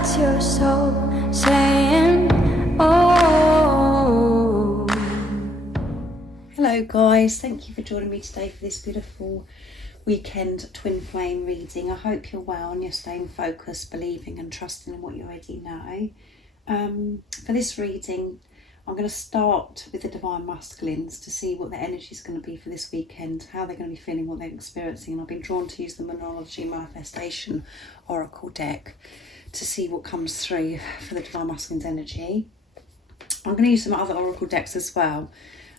That's your soul saying, oh. Hello guys, thank you for joining me today for this beautiful weekend twin flame reading. I hope you're well and you're staying focused, believing and trusting in what you already know. For this reading, I'm going to start with the Divine Masculines to see what their energy is going to be for this weekend, how they're going to be feeling, what they're experiencing. And I've been drawn to use the Monology Manifestation Oracle deck to see what comes through for the Divine Masculines energy. I'm going to use some other Oracle decks as well,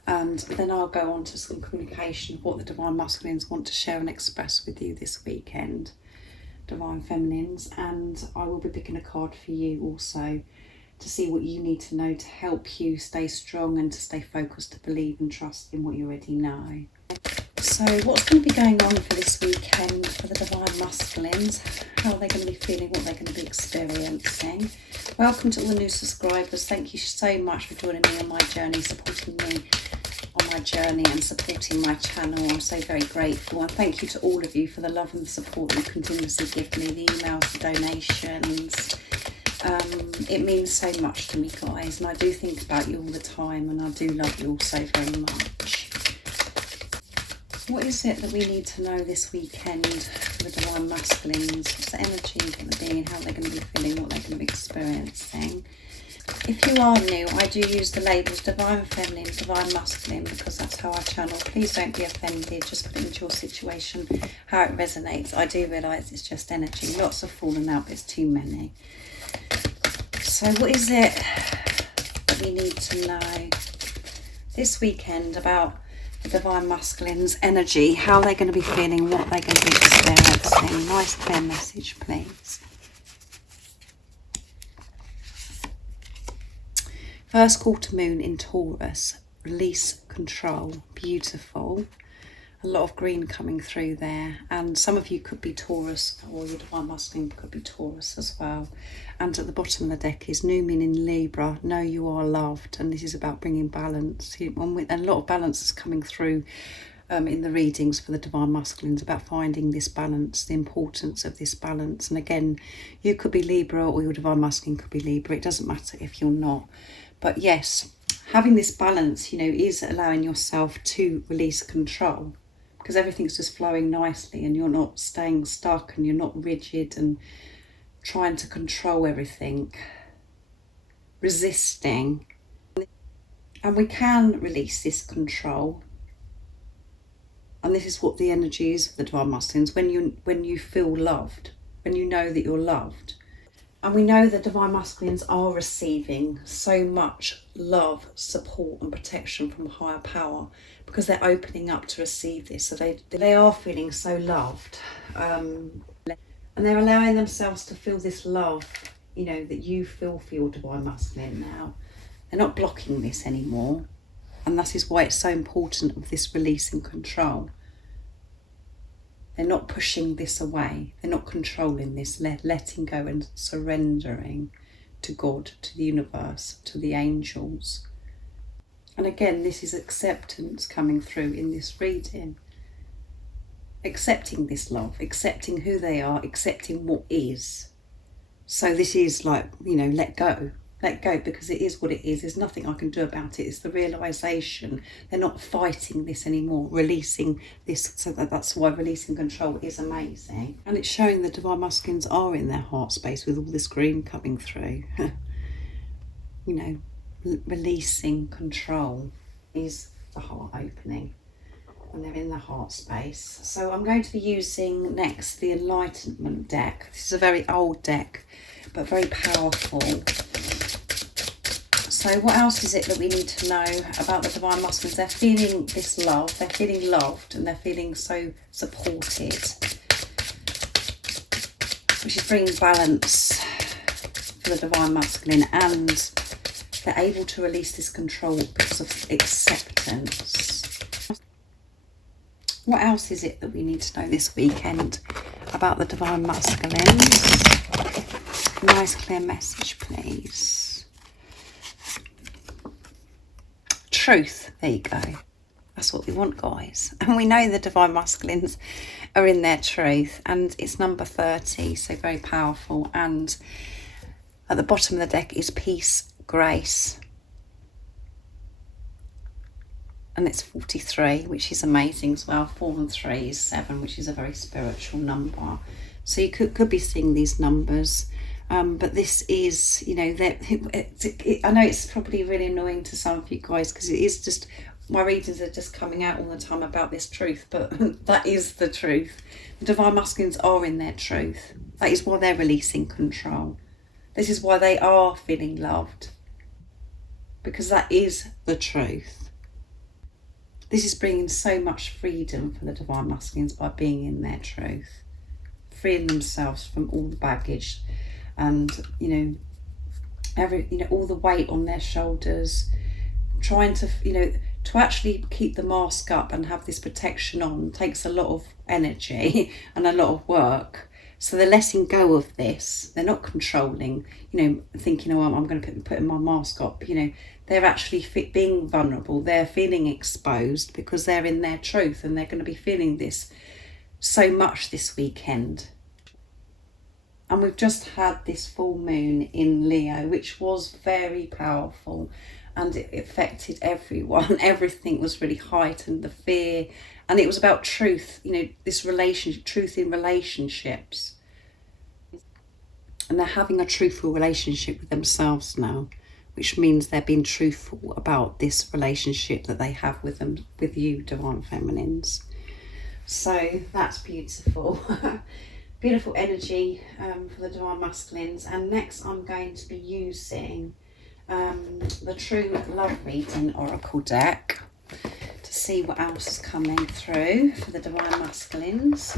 and then I'll go on to some communication of what the Divine Masculines want to share and express with you this weekend, Divine Feminines, and I will be picking a card for you also to see what you need to know to help you stay strong and to stay focused, to believe and trust in what you already know. So what's going to be going on for this weekend for the Divine Masculines, how they're going to be feeling, what they're going to be experiencing. Welcome to all the new subscribers. Thank you so much for joining me on my journey, supporting me on my journey and supporting my channel. I'm so very grateful, and thank you to all of you for the love and the support you continuously give me, the emails, the donations. It means so much to me, guys, and I do think about you all the time, and I do love you all so very much. What is it that we need to know this weekend for the Divine Masculines? What's the energy going to be and how they're going to be feeling, what they're going to be experiencing? If you are new, I do use the labels Divine Feminine, Divine Masculine, because that's how I channel. Please don't be offended, just put it into your situation, how it resonates. I do realise it's just energy. Lots have fallen out, but it's too many. So what is it that we need to know this weekend about the Divine Masculine's energy, how they're going to be feeling, what they're going to be experiencing? Nice clear message, please. First quarter moon in Taurus, release, control, beautiful. A lot of green coming through there, and some of you could be Taurus, or your Divine Masculine could be Taurus as well. And at the bottom of the deck is new moon in Libra, know you are loved, and this is about bringing balance. And a lot of balance is coming through in the readings for the Divine Masculines, about finding this balance, the importance of this balance. And again, you could be Libra or your Divine Masculine could be Libra, it doesn't matter if you're not. But yes, having this balance, is allowing yourself to release control, because everything's just flowing nicely and you're not staying stuck and you're not rigid and trying to control everything, resisting. And we can release this control. And this is what the energy is of the Divine Masculines, when you feel loved, when you know that you're loved. And we know the Divine Masculines are receiving so much love, support and protection from higher power, because they're opening up to receive this. So they are feeling so loved. And they're allowing themselves to feel this love, that you feel for your Divine Masculine now. They're not blocking this anymore. And that is why it's so important of this release and control. They're not pushing this away. They're not controlling this, letting go and surrendering to God, to the universe, to the angels. And again, this is acceptance coming through in this reading. Accepting this love, accepting who they are, accepting what is. So this is like, let go, because it is what it is. There's nothing I can do about it. It's the realisation. They're not fighting this anymore, releasing this. So that's why releasing control is amazing. And it's showing the Divine Masculines are in their heart space with all this green coming through. Releasing control is the heart opening. And they're in the heart space. So I'm going to be using next the Enlightenment deck. This is a very old deck, but very powerful. So what else is it that we need to know about the Divine Masculines? They're feeling this love, they're feeling loved, and they're feeling so supported, which is bringing balance for the Divine Masculine, and they're able to release this control because of acceptance. What else is it that we need to know this weekend about the Divine Masculines? Nice clear message, please. Truth. There you go. That's what we want, guys. And we know the Divine Masculines are in their truth. And it's number 30, so very powerful. And At the bottom of the deck is peace, grace. And it's 43, which is amazing as well. 4 and 3 is 7, which is a very spiritual number. So you could be seeing these numbers. But this is, you know, I know it's probably really annoying to some of you guys, because it is just, my readings are just coming out all the time about this truth, but that is the truth. The divine masculines are in their truth. That is why they're releasing control. This is why they are feeling loved, because that is the truth. This is bringing so much freedom for the divine masculines by being in their truth, freeing themselves from all the baggage and, you know, all the weight on their shoulders, trying to, you know, to actually keep the mask up and have this protection on takes a lot of energy and a lot of work. So they're letting go of this. They're not controlling, you know, thinking, oh, I'm going to put my mask up. You know, they're actually being vulnerable. They're feeling exposed because they're in their truth, and they're going to be feeling this so much this weekend. And we've just had this full moon in Leo, which was very powerful, and it affected everyone. Everything was really heightened, the fear. And it was about truth, you know, this relationship, truth in relationships. And they're having a truthful relationship with themselves now, which means they're being truthful about this relationship that they have with them, with you, divine feminines. So that's beautiful. Beautiful energy for the divine masculines. And next I'm going to be using the True Love Reading Oracle deck to see what else is coming through for the divine masculines.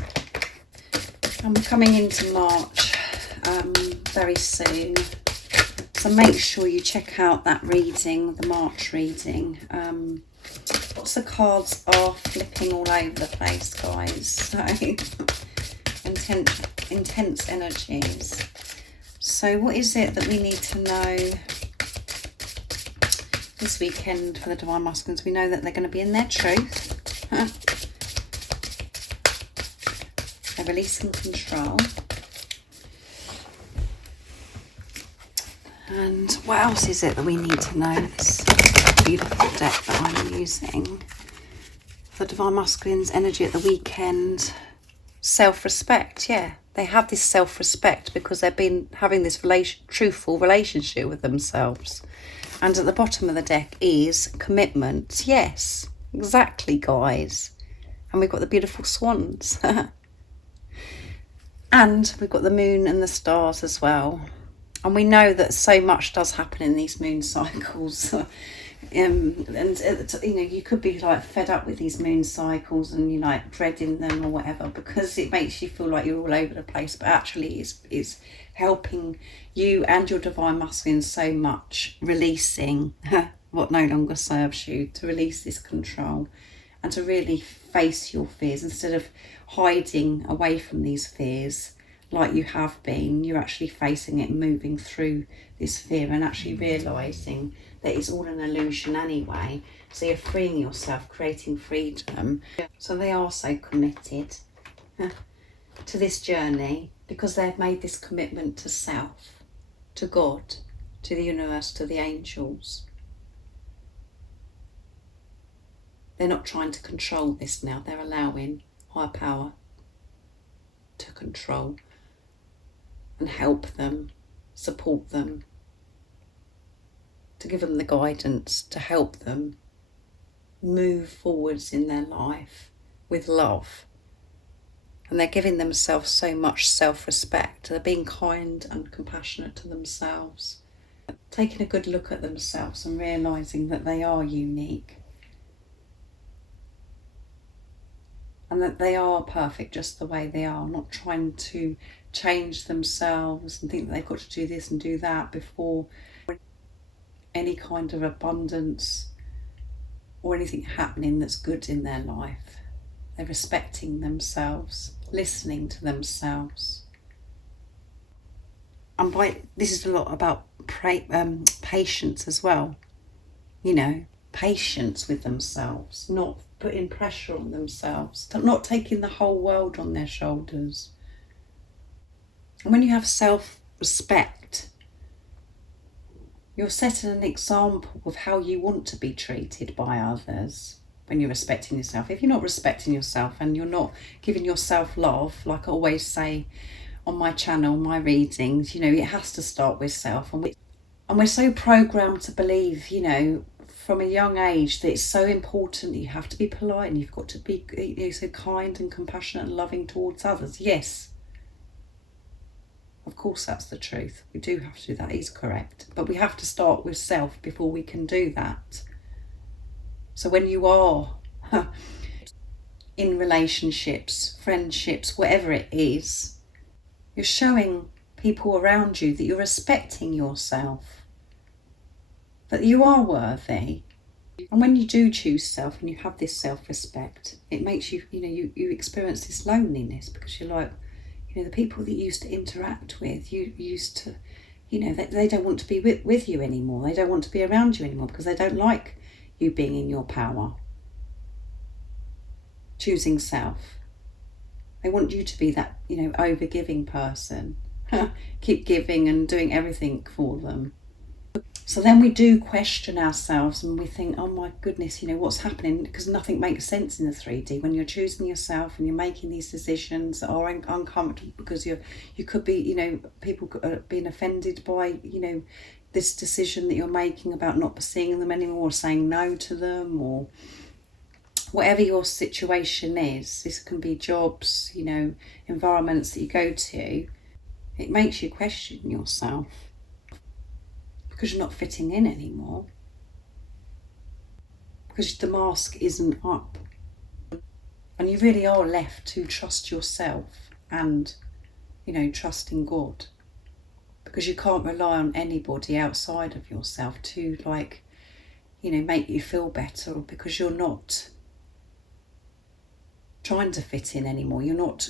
I'm coming into March very soon, so make sure you check out that reading, the March reading. Lots of cards are flipping all over the place, guys, so intense energies. So what is it that we need to know this weekend for the divine masculines? We know that they're going to be in their truth. They're releasing control. And what else is it that we need to know? This beautiful deck that I'm using for divine masculines, energy at the weekend. Self-respect. Yeah, they have this self-respect because they've been having this truthful relationship with themselves. And at the bottom of the deck is commitment. Yes, exactly, guys. And we've got the beautiful swans. And we've got the moon and the stars as well. And we know that so much does happen in these moon cycles. And you know, you could be like fed up with these moon cycles and you like dreading them or whatever, because it makes you feel like you're all over the place, but actually it's helping you and your divine masculine so much, releasing what no longer serves you, to release this control and to really face your fears instead of hiding away from these fears like you have been. You're actually facing it, moving through this fear and actually realising that it's all an illusion anyway. So you're freeing yourself, creating freedom. So they are so committed to this journey because they've made this commitment to self, to God, to the universe, to the angels. They're not trying to control this now. They're allowing higher power to control and help them, support them, to give them the guidance, to help them move forwards in their life with love. And they're giving themselves so much self-respect. They're being kind and compassionate to themselves, taking a good look at themselves and realising that they are unique and that they are perfect just the way they are, not trying to change themselves and think that they've got to do this and do that before any kind of abundance or anything happening that's good in their life. They're respecting themselves, listening to themselves. And this is a lot about patience as well. You know, patience with themselves, not putting pressure on themselves, not taking the whole world on their shoulders. And when you have self-respect, You're setting an example of how you want to be treated by others when you're respecting yourself. If you're not respecting yourself and you're not giving yourself love, like I always say on my channel, my readings, it has to start with self. And we're so programmed to believe, from a young age, that it's so important that you have to be polite and you've got to be so kind and compassionate and loving towards others. Yes, of course that's the truth. We do have to do that, is correct. But we have to start with self before we can do that. So when you are in relationships, friendships, whatever it is, you're showing people around you that you're respecting yourself, that you are worthy. And when you do choose self and you have this self-respect, it makes you, you experience this loneliness, because you're like, the people that you used to interact with, you used to, they don't want to be with you anymore. They don't want to be around you anymore because they don't like you being in your power. Choosing self. They want you to be that, over-giving person. Keep giving and doing everything for them. So then we do question ourselves and we think, oh my goodness, what's happening? Because nothing makes sense in the 3D. When you're choosing yourself and you're making these decisions that are uncomfortable because you could be, people are being offended by, this decision that you're making about not seeing them anymore, or saying no to them, or whatever your situation is. This can be jobs, environments that you go to. It makes you question yourself, because you're not fitting in anymore, because the mask isn't up, and you really are left to trust yourself and trust in God, because you can't rely on anybody outside of yourself to make you feel better, because you're not trying to fit in anymore. You're not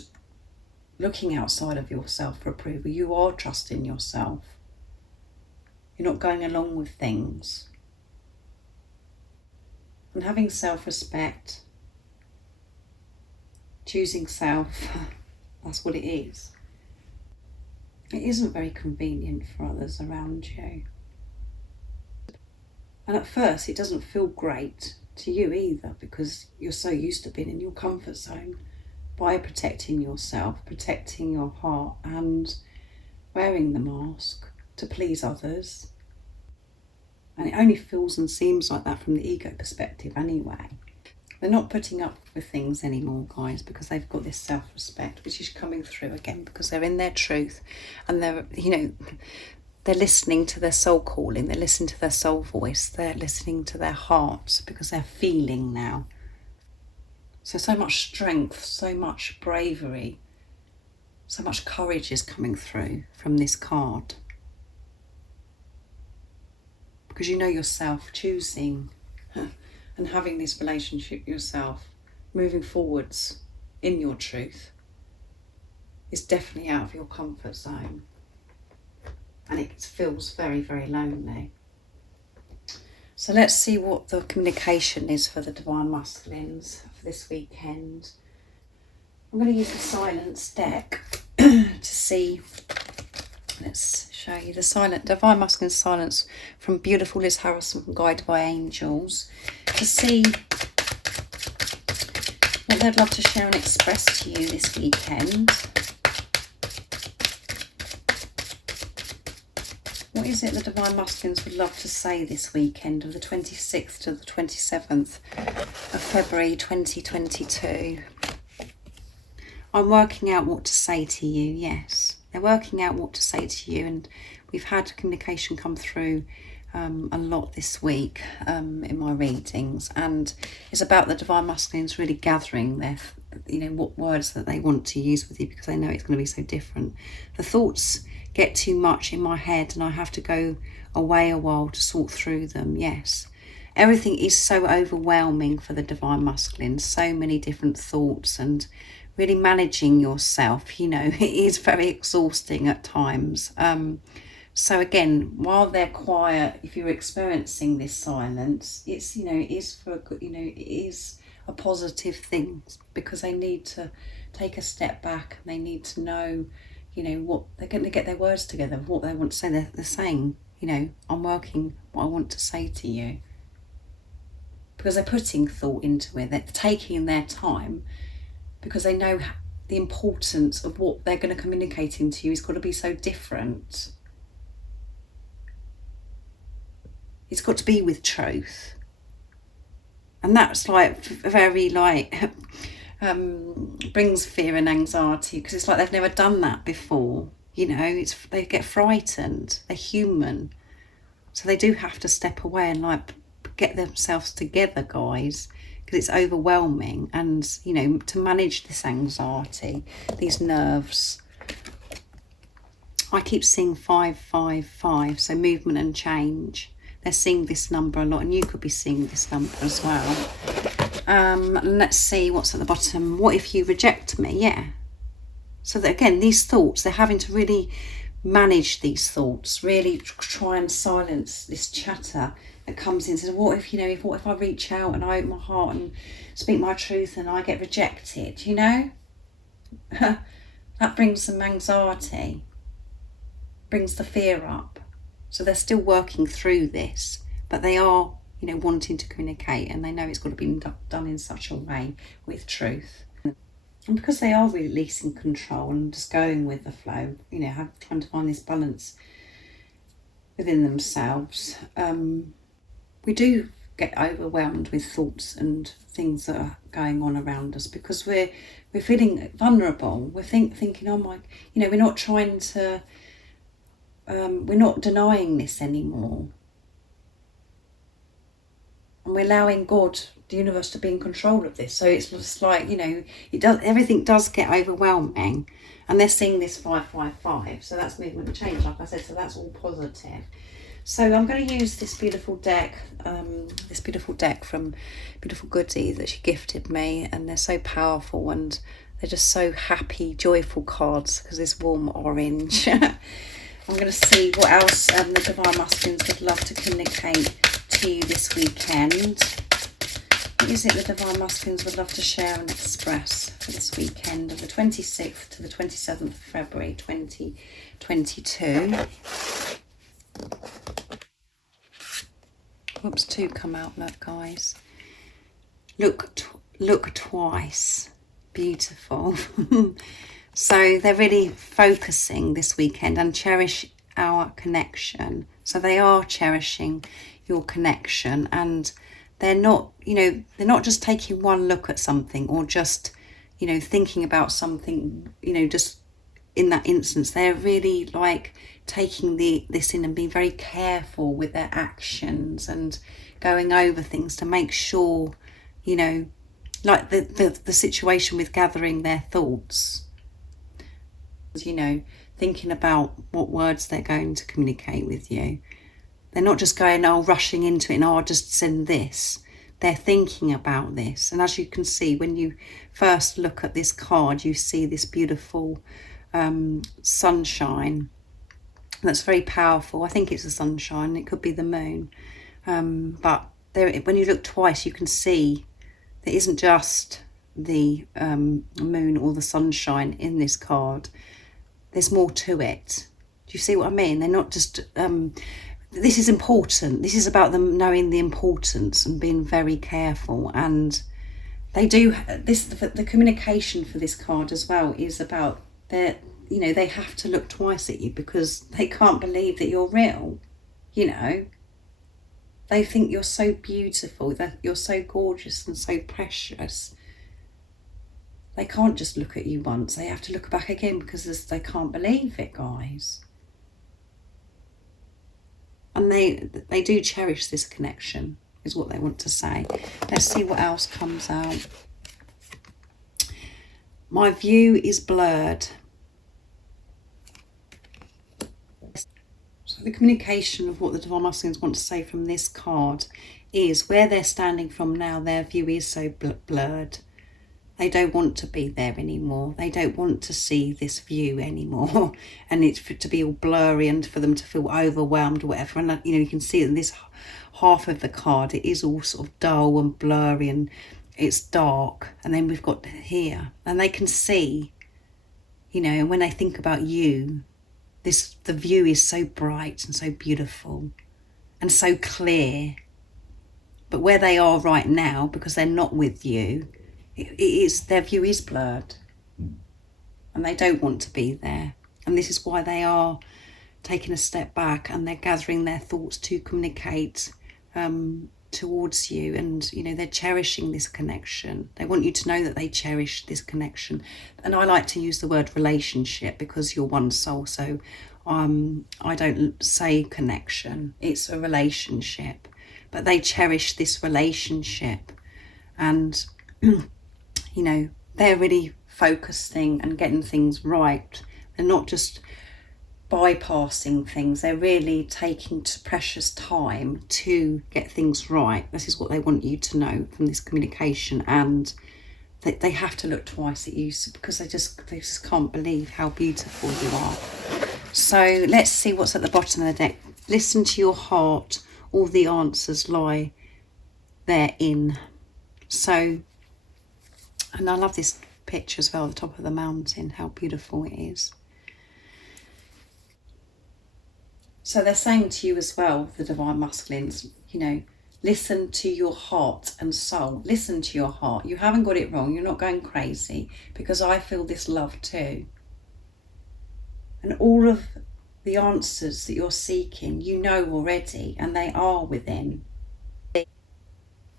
looking outside of yourself for approval. You are trusting yourself. You're not going along with things. And having self-respect, choosing self, that's what it is. It isn't very convenient for others around you. And at first it doesn't feel great to you either, because you're so used to being in your comfort zone by protecting yourself, protecting your heart, and wearing the mask to please others. And it only feels and seems like that from the ego perspective anyway. They're not putting up with things anymore, guys, because they've got this self-respect, which is coming through again because they're in their truth, and they're listening to their soul calling, they're listening to their soul voice, they're listening to their hearts, because they're feeling now. So much strength, so much bravery, so much courage is coming through from this card. Because yourself choosing and having this relationship yourself, moving forwards in your truth, is definitely out of your comfort zone. And it feels very, very lonely. So let's see what the communication is for the Divine Masculines for this weekend. I'm going to use the Silence deck to see. Let's show you the Divine Masculine Silence from beautiful Liz Harrison from Guided by Angels, to see what they'd love to share and express to you this weekend. What is it the Divine Masculines would love to say this weekend of the 26th to the 27th of February 2022? I'm working out what to say to you, yes. They're working out what to say to you, and we've had communication come through a lot this week in my readings, and it's about the Divine Masculines really gathering their, what words that they want to use with you, because they know it's going to be so different. The thoughts get too much in my head and I have to go away a while to sort through them, yes. Everything is so overwhelming for the Divine Masculine, so many different thoughts, and really managing yourself, it is very exhausting at times. So again, while they're quiet, if you're experiencing this silence, it's, it is for a good, it is a positive thing, because they need to take a step back and they need to know, what they're going to get their words together, what they want to say. They're saying, you know, I'm working what I want to say to you. Because they're putting thought into it, they're taking their time, because they know the importance of what they're going to communicate into you is got to be so different. It's got to be with truth. And that's like very like brings fear and anxiety, because it's like they've never done that before. You know, they get frightened. They're human, so they do have to step away and like get themselves together, guys, because it's overwhelming. And you know, to manage this anxiety, these nerves. I keep seeing 555, so movement and change. They're seeing this number a lot, and you could be seeing this number as well. Let's see what's at the bottom. What if you reject me? Yeah. So that, again, these thoughts, they're having to really manage these thoughts, really try and silence this chatter that comes in. So what if, you know, what if I reach out and I open my heart and speak my truth and I get rejected, you know? That brings some anxiety, brings the fear up. So they're still working through this, but they are, you know, wanting to communicate, and they know it's got to be done in such a way with truth. And because they are releasing control and just going with the flow, you know, trying to find this balance within themselves, we do get overwhelmed with thoughts and things that are going on around us, because we're feeling vulnerable. We're thinking, oh my, you know, we're not trying to, we're not denying this anymore. And we're allowing God, the universe, to be in control of this. So it's just like, you know, everything does get overwhelming. And they're seeing this 555. So that's movement and change, like I said. So that's all positive. So I'm going to use this beautiful deck, from Beautiful Goodie that she gifted me. And they're so powerful, and they're just so happy, joyful cards, because this warm orange. I'm going to see what else the Divine Masculines would love to communicate to you this weekend. What is it the Divine Masculines would love to share and express for this weekend of the 26th to the 27th of February 2022? Whoops, 2 come out, look, guys. Look twice. Beautiful. So they're really focusing this weekend and cherish our connection. So they are cherishing your connection, and they're not, you know, they're not just taking one look at something or just, you know, thinking about something, you know, just in that instance. They're really like taking this in and being very careful with their actions and going over things to make sure, you know, like the situation with gathering their thoughts. You know, thinking about what words they're going to communicate with you. They're not just going, oh, rushing into it and, oh, I'll just send this. They're thinking about this. And as you can see, when you first look at this card, you see this beautiful sunshine. That's very powerful. I think it's the sunshine. It could be the moon. But when you look twice, you can see there isn't just the moon or the sunshine in this card. There's more to it. Do you see what I mean? They're not just, this is important. This is about them knowing the importance and being very careful. And they do this, the communication for this card as well is about their, you know, they have to look twice at you because they can't believe that you're real. You know, they think you're so beautiful, that you're so gorgeous and so precious. They can't just look at you once. They have to look back again because they can't believe it, guys. And they do cherish this connection, is what they want to say. Let's see what else comes out. My view is blurred. So the communication of what the Divine Masculines want to say from this card is where they're standing from now, their view is so blurred. They don't want to be there anymore. They don't want to see this view anymore. And it's to be all blurry and for them to feel overwhelmed or whatever. And, you know, you can see in this half of the card, it is all sort of dull and blurry and it's dark. And then we've got here. And they can see, you know, when they think about you, the view is so bright and so beautiful and so clear. But where they are right now, because they're not with you, their view is blurred. And they don't want to be there. And this is why they are taking a step back, and they're gathering their thoughts to communicate towards you. And, you know, they're cherishing this connection. They want you to know that they cherish this connection. And I like to use the word relationship because you're one soul. So I don't say connection. It's a relationship. But they cherish this relationship. And, you know, they're really focusing and getting things right. They're not just bypassing things. They're really taking precious time to get things right. This is what they want you to know from this communication. And they have to look twice at you because they just can't believe how beautiful you are. So let's see what's at the bottom of the deck. Listen to your heart. All the answers lie therein. So, and I love this picture as well, the top of the mountain, how beautiful it is. So they're saying to you as well, the divine masculines, you know, listen to your heart and soul. Listen to your heart. You haven't got it wrong. You're not going crazy, because I feel this love too. And all of the answers that you're seeking, you know already, and they are within.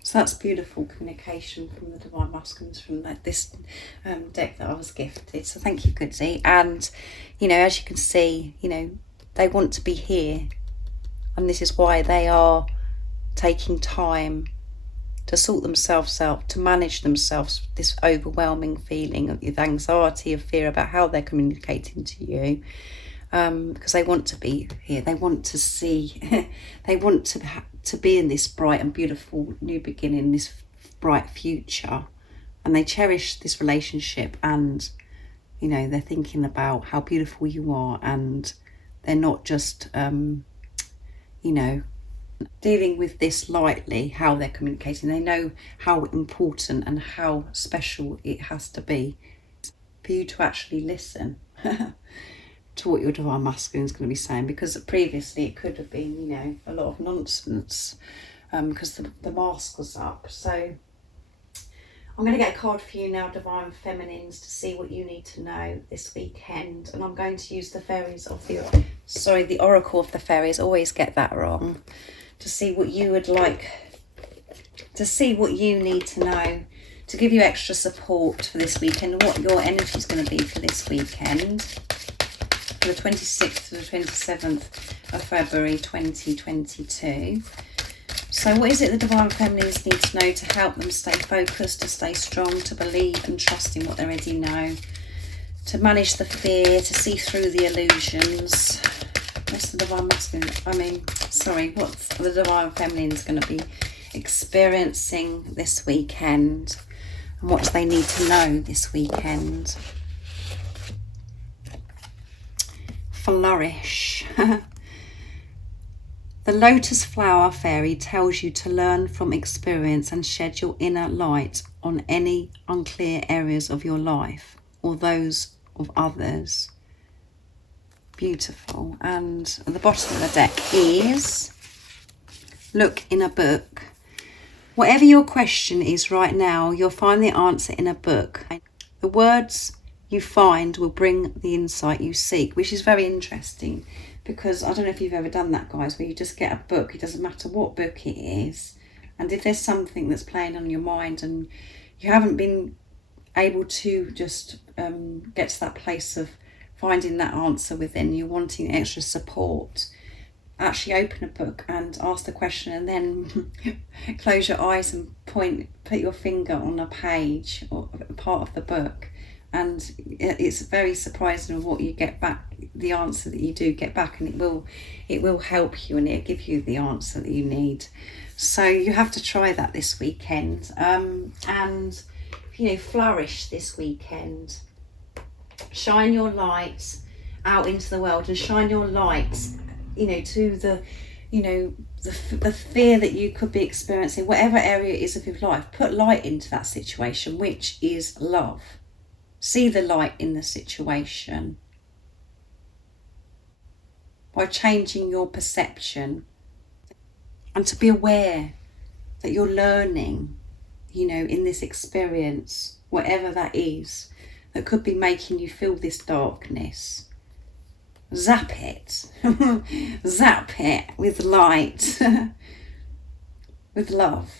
So that's beautiful communication from the divine masculines from this deck that I was gifted. So thank you, Goody. And, you know, as you can see, you know, they want to be here. And this is why they are taking time to sort themselves out, to manage themselves, this overwhelming feeling of anxiety, of fear about how they're communicating to you. Because they want to be here. They want to see, they want to be in this bright and beautiful new beginning, this bright future. And they cherish this relationship, and, you know, they're thinking about how beautiful you are, and they're not just, you know, dealing with this lightly, how they're communicating. They know how important and how special it has to be for you to actually listen to what your divine masculine is going to be saying, because previously it could have been, you know, a lot of nonsense because the mask was up. So I'm going to get a card for you now, divine feminines, to see what you need to know this weekend. And I'm going to use the fairies of the oracle of the fairies. Always get that wrong. To see what you would like, to see what you need to know, to give you extra support for this weekend, what your energy is going to be for this weekend. The 26th to the 27th of February 2022. So what is it the divine feminines need to know to help them stay focused, to stay strong, to believe and trust in what they already know, to manage the fear, to see through the illusions? What's the divine masculine, what's the divine feminine is going to be experiencing this weekend, and what do they need to know this weekend? Flourish. The lotus flower fairy tells you to learn from experience and shed your inner light on any unclear areas of your life or those of others. Beautiful. And at the bottom of the deck is look in a book. Whatever your question is right now, you'll find the answer in a book. The words you find will bring the insight you seek, which is very interesting, because I don't know if you've ever done that, guys, where you just get a book. It doesn't matter what book it is, and if there's something that's playing on your mind and you haven't been able to just get to that place of finding that answer within you, wanting extra support, actually open a book and ask the question, and then close your eyes and put your finger on a page or a part of the book. And it's very surprising what you get back, the answer that you do get back, and it will help you, and it'll give you the answer that you need. So you have to try that this weekend, and, you know, flourish this weekend. Shine your lights out into the world, and shine your lights, you know, to the, you know, the fear that you could be experiencing, whatever area it is of your life. Put light into that situation, which is love. See the light in the situation. by changing your perception, and to be aware that you're learning, you know, in this experience, whatever that is, that could be making you feel this darkness. Zap it. Zap it with light, with love.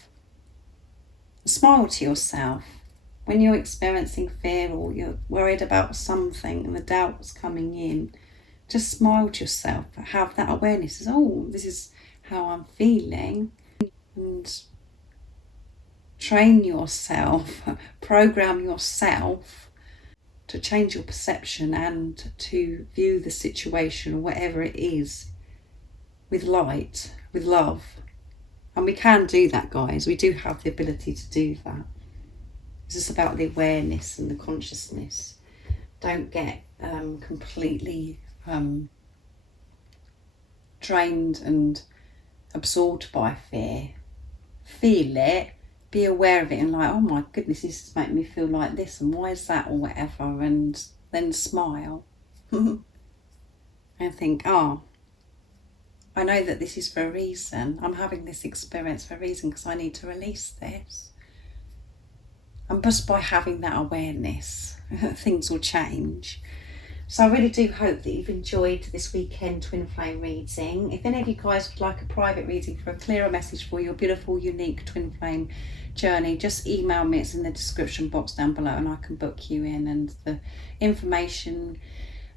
Smile to yourself. When you're experiencing fear or you're worried about something and the doubt's coming in, just smile to yourself. Have that awareness as, oh, this is how I'm feeling. And train yourself, program yourself to change your perception and to view the situation or whatever it is with light, with love. And we can do that, guys. We do have the ability to do that. It's just about the awareness and the consciousness. Don't get completely drained and absorbed by fear. Feel it, be aware of it, and like, oh my goodness, this is making me feel like this, and why is that, or whatever, and then smile. And think, oh, I know that this is for a reason. I'm having this experience for a reason because I need to release this. And just by having that awareness, things will change. So I really do hope that you've enjoyed this weekend twin flame reading. If any of you guys would like a private reading for a clearer message for your beautiful, unique twin flame journey, just email me. It's in the description box down below and I can book you in. And the information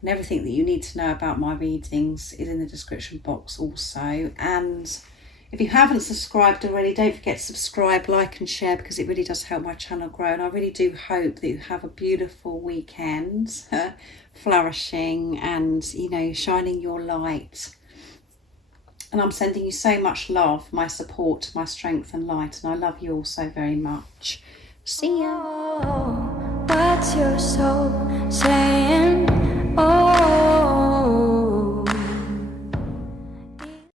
and everything that you need to know about my readings is in the description box also. And if you haven't subscribed already, don't forget to subscribe, like and share, because it really does help my channel grow. And I really do hope that you have a beautiful weekend, flourishing and, you know, shining your light. And I'm sending you so much love, my support, my strength and light. And I love you all so very much. See ya. Oh, what's your soul saying?